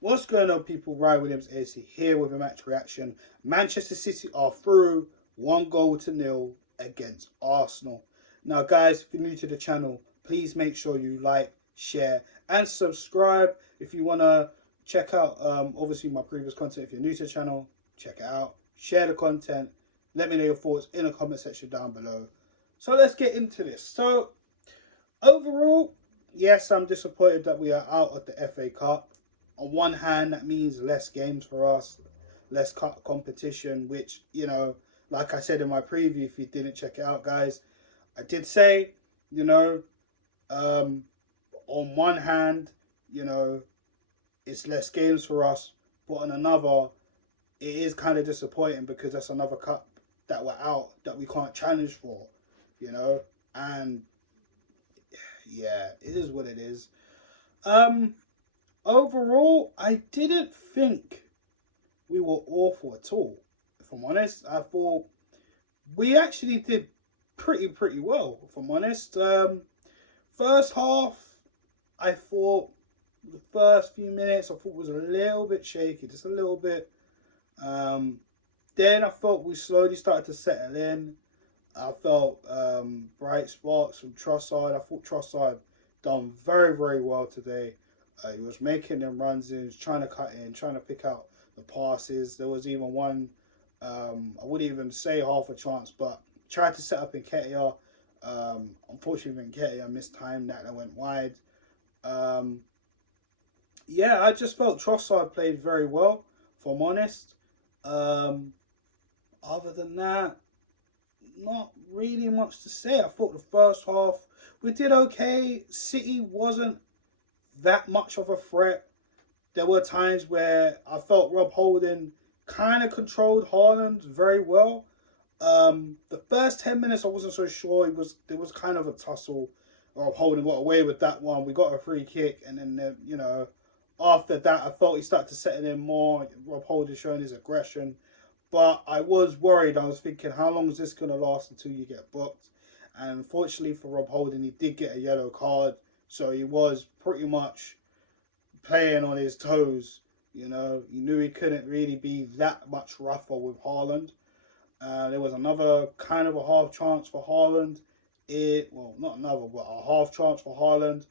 What's going on, people? Ryan Williams AC here with a match reaction. Manchester City are through 1-0 against Arsenal. Now, guys, if you're new to the channel, please make sure you like, share, and subscribe. If you want to check out, obviously, my previous content, if you're new to the channel, check it out. Share the content. Let me know your thoughts in the comment section down below. So let's get into this. So, overall, yes, I'm disappointed that we are out of the FA Cup. On one hand, that means less games for us, less competition, which, you know, like I said in my preview, if you didn't check it out, guys, I did say, you know, on one hand, you know, it's less games for us, but on another, it is kind of disappointing because that's another cup that we're out that we can't challenge for, you know, and yeah, it is what it is. Overall, I didn't think we were awful at all. If I'm honest, I thought we actually did pretty well. If I'm honest, first half, I thought the first few minutes I thought was a little bit shaky, just a little bit. Then I felt we slowly started to settle in. I felt bright spots from Trossard. I thought Trossard done very well today. He was making them runs in, trying to cut in, trying to pick out the passes. There was even one, I wouldn't even say half a chance, but tried to set up Nketiah. Unfortunately, Nketiah missed time that went wide. Yeah, I just felt Trossard played very well, if I'm honest. Other than that, not really much to say. I thought the first half we did okay. City wasn't that much of a threat. There were times where I felt Rob Holding kind of controlled Haaland very well. The first 10 minutes I wasn't so sure. There was kind of a tussle. Rob Holding got away with that one. We got a free kick, and then you know, after that I felt he started to settle in more. Rob Holding showing his aggression, but I was worried. I was thinking, how long is this going to last until you get booked? And unfortunately for Rob Holding, he did get a yellow card. So he was pretty much playing on his toes, you know. He knew he couldn't really be that much rougher with Haaland. There was another kind of a half chance for Haaland. Well, not another, but a half chance for Haaland.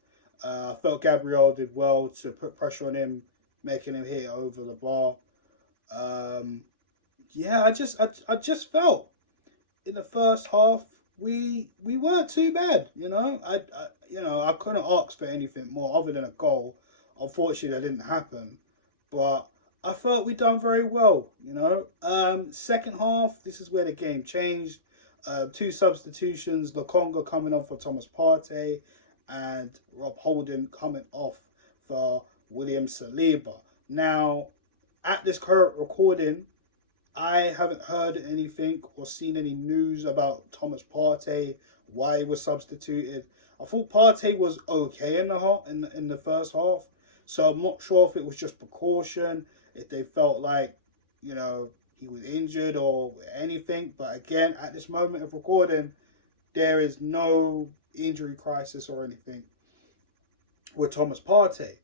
I felt Gabriel did well to put pressure on him, making him hit it over the bar. Yeah, I just felt in the first half we weren't too bad, you know. I couldn't ask for anything more other than a goal. Unfortunately, that didn't happen, but I felt we done very well, you know. Second half, this is where the game changed. Two substitutions: Lokonga coming on for Thomas Partey, and Rob Holding coming off for William Saliba. Now, at this current recording, I haven't heard anything or seen any news about Thomas Partey, why he was substituted. I thought Partey was okay in the first half, so I'm not sure if it was just precaution, if they felt like, you know, he was injured or anything. But again, at this moment of recording, there is no injury crisis or anything with Thomas Partey.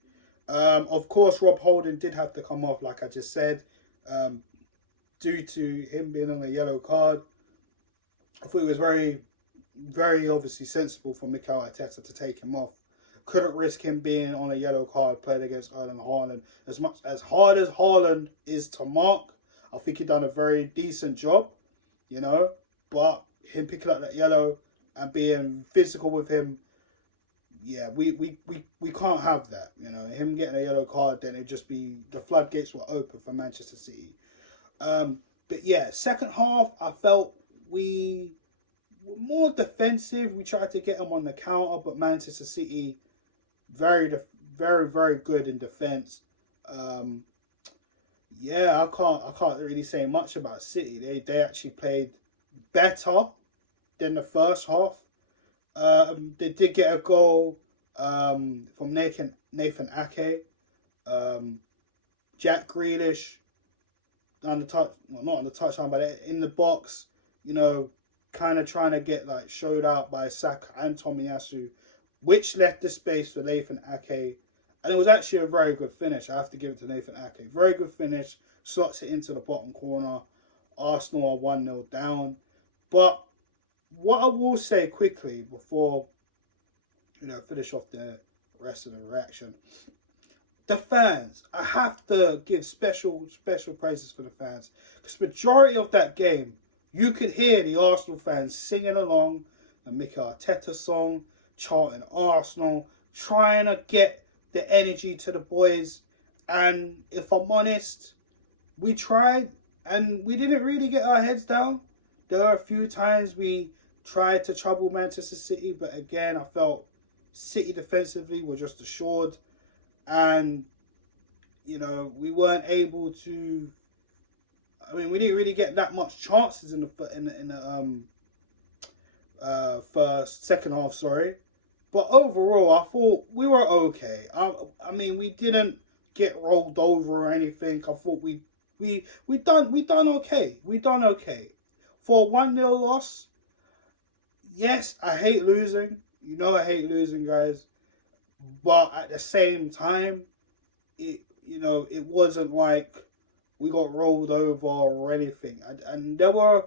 Of course, Rob Holding did have to come off, like I just said. Due to him being on a yellow card, I thought it was very obviously sensible for Mikel Arteta to take him off. Couldn't risk him being on a yellow card playing against Erling Haaland. As much as hard as Haaland is to mark, I think he done a very decent job, you know. But him picking up that yellow and being physical with him, yeah, we can't have that, you know. Him getting a yellow card, then it'd just be the floodgates were open for Manchester City. But yeah, second half, I felt we were more defensive. We tried to get them on the counter, but Manchester City, very good in defense. Yeah, I can't really say much about City. They actually played better than the first half. They did get a goal from Nathan Ake. Jack Grealish on the touch, well, not on the touchline, but in the box, you know, kind of trying to get like showed out by Saka and Tomiyasu, which left the space for Nathan Ake And it was actually a very good finish. I have to give it to Nathan Ake. Very good finish. Slots it into the bottom corner. Arsenal are 1-0 down. But what I will say quickly before, finish off the rest of the reaction. The fans. I have to give special praises for the fans. Because majority of that game, you could hear the Arsenal fans singing along the Mikel Arteta song, chanting Arsenal, trying to get the energy to the boys. And if I'm honest, we tried and we didn't really get our heads down. There were a few times we tried to trouble Manchester City, but again, I felt City defensively were just assured. And, we weren't able to. I mean, we didn't really get that much chances in the second half. Sorry, but overall, I thought we were okay. I mean, we didn't get rolled over or anything. I thought we done okay. We done okay for a 1-0 loss. Yes, I hate losing. I hate losing, guys. But at the same time, it wasn't like we got rolled over or anything. And there were,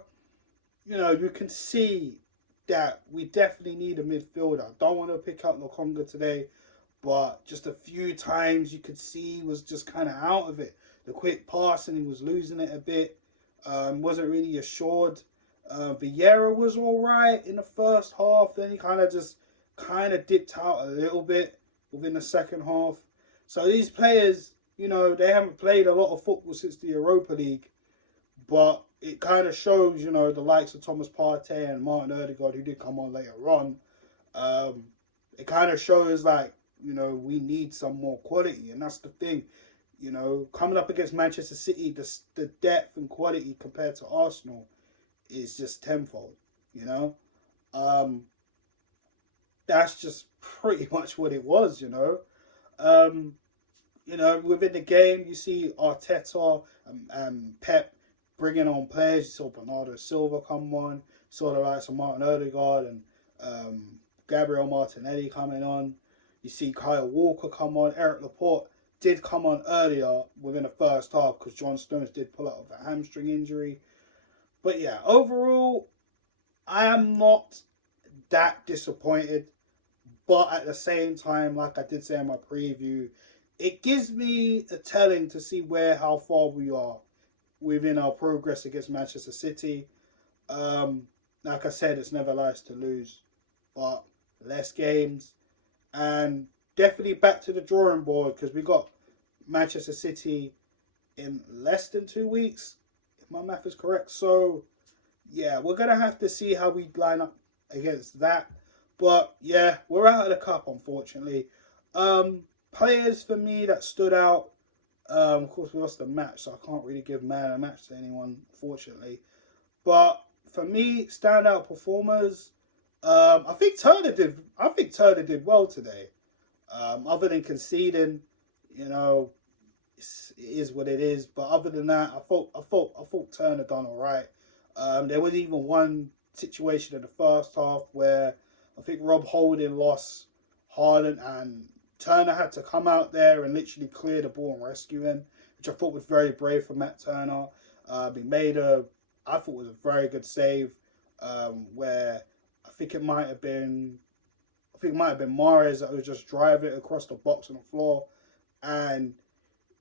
you can see that we definitely need a midfielder. I don't want to pick out Lokonga today, but just a few times you could see he was just kind of out of it. The quick passing, he was losing it a bit. Wasn't really assured. Vieira was all right in the first half. Then he kind of dipped out a little bit within the second half. So these players, they haven't played a lot of football since the Europa League. But it kind of shows, the likes of Thomas Partey and Martin Odegaard, who did come on later on. It kind of shows we need some more quality. And that's the thing. Coming up against Manchester City, the depth and quality compared to Arsenal is just tenfold, That's just pretty much what it was, within the game, you see Arteta and Pep bringing on players. You saw Bernardo Silva come on, saw the likes of Martin Odegaard and Gabriel Martinelli coming on. You see Kyle Walker come on. Eric Laporte did come on earlier within the first half because John Stones did pull out of a hamstring injury. But yeah, overall, I am not that disappointed. But at the same time, like I did say in my preview, it gives me a telling to see how far we are within our progress against Manchester City. Like I said, it's never nice to lose, but less games. And definitely back to the drawing board because we got Manchester City in less than 2 weeks, if my math is correct. So, yeah, we're going to have to see how we line up against that. But, yeah, we're out of the cup, unfortunately. Players for me that stood out. Of course, we lost the match, so I can't really give man a match to anyone, unfortunately. But for me, standout performers. I think Turner did well today. Other than conceding, it is what it is. But other than that, I thought Turner done all right. There was even one situation in the first half where I think Rob Holding lost Haaland and Turner had to come out there and literally clear the ball and rescue him, which I thought was very brave for Matt Turner. He made I thought was a very good save, where I think it might have been Mahrez that was just driving it across the box on the floor, and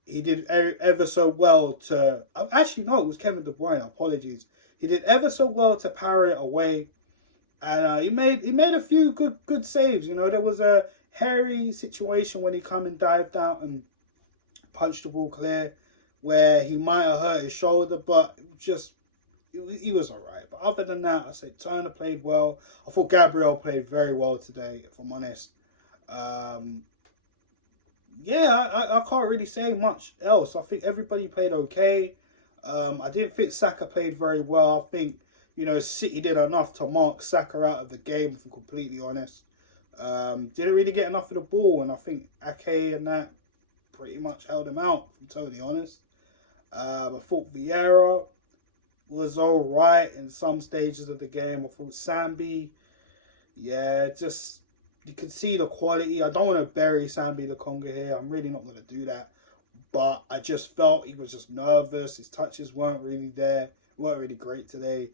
he did ever so well to. Actually, no, it was Kevin De Bruyne. Apologies. He did ever so well to power it away, and he made a few good saves. There was a hairy situation when he come and dived out and punched the ball clear, where he might have hurt his shoulder, but he was all right. But other than that, I say Turner played well. I thought Gabriel played very well today, if I'm honest. I can't really say much else. I think everybody played okay. I didn't think Saka played very well. I think, City did enough to mark Saka out of the game, if I'm completely honest. Didn't really get enough of the ball, and I think Ake and that pretty much held him out, if I'm totally honest. I thought Vieira was alright in some stages of the game. I thought Sambi, just you can see the quality. I don't want to bury Sambi Lokonga here. I'm really not going to do that. But I just felt he was just nervous. His touches weren't really there. Weren't really great today.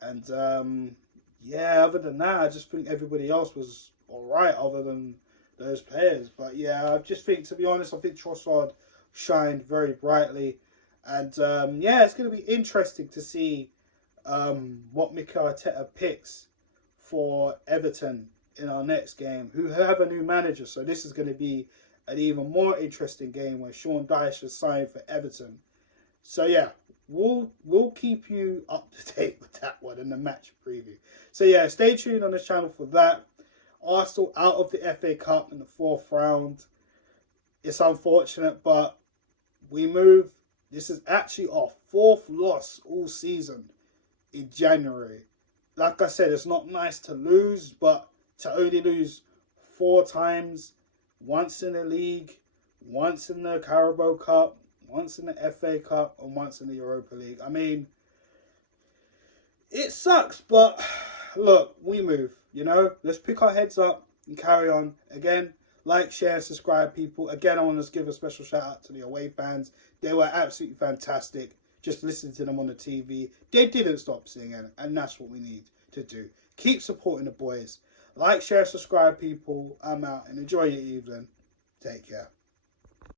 And yeah, other than that, I just think everybody else was all right other than those players. But yeah, I just think, to be honest, I think Trossard shined very brightly. And yeah, it's going to be interesting to see what Mikel Arteta picks for Everton in our next game, who have a new manager. So this is going to be an even more interesting game where Sean Dyche has signed for Everton. So yeah, we'll keep you up to date with that one in the match preview. So yeah, stay tuned on the channel for that. Arsenal out of the FA Cup in the 4th round. It's unfortunate, but we move. This is actually our 4th loss all season in January. Like I said, it's not nice to lose, but to only lose 4 times, once in the league, once in the Carabao Cup, once in the FA Cup, and once in the Europa League. I mean, it sucks, but look, we move, you know? Let's pick our heads up and carry on. Again, like, share, subscribe, people. Again, I want to give a special shout out to the away fans. They were absolutely fantastic. Just listening to them on the TV. They didn't stop singing, and that's what we need to do. Keep supporting the boys. Like, share, subscribe, people. I'm out, and enjoy your evening. Take care.